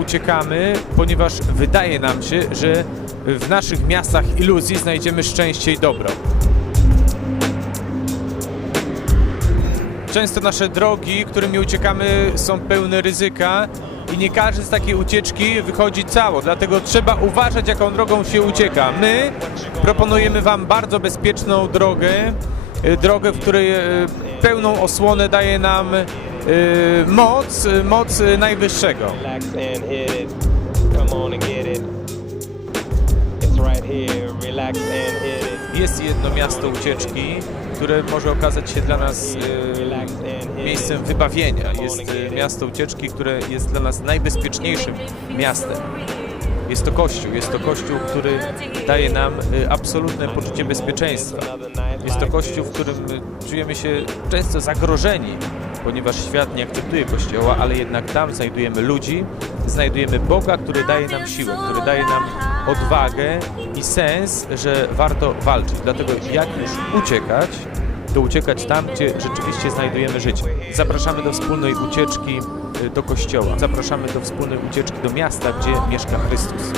Uciekamy, ponieważ wydaje nam się, że w naszych miastach iluzji znajdziemy szczęście i dobro. Często nasze drogi, którymi uciekamy, są pełne ryzyka i nie każdy z takiej ucieczki wychodzi cało, dlatego trzeba uważać, jaką drogą się ucieka. My proponujemy Wam bardzo bezpieczną drogę, y, drogę, w której y, pełną osłonę daje nam y, moc, moc Najwyższego. Jest jedno miasto ucieczki, które może okazać się dla nas y, miejscem wybawienia. Jest y, miasto ucieczki, które jest dla nas najbezpieczniejszym miastem. Jest to Kościół, jest to Kościół, który daje nam y, absolutne poczucie bezpieczeństwa. Jest to Kościół, w którym czujemy się często zagrożeni, ponieważ świat nie akceptuje Kościoła, ale jednak tam znajdujemy ludzi, znajdujemy Boga, który daje nam siłę, który daje nam odwagę i sens, że warto walczyć. Dlatego jak już uciekać, to uciekać tam, gdzie rzeczywiście znajdujemy życie. Zapraszamy do wspólnej ucieczki y, do Kościoła. Zapraszamy do wspólnej ucieczki do miasta, gdzie mieszka Chrystus.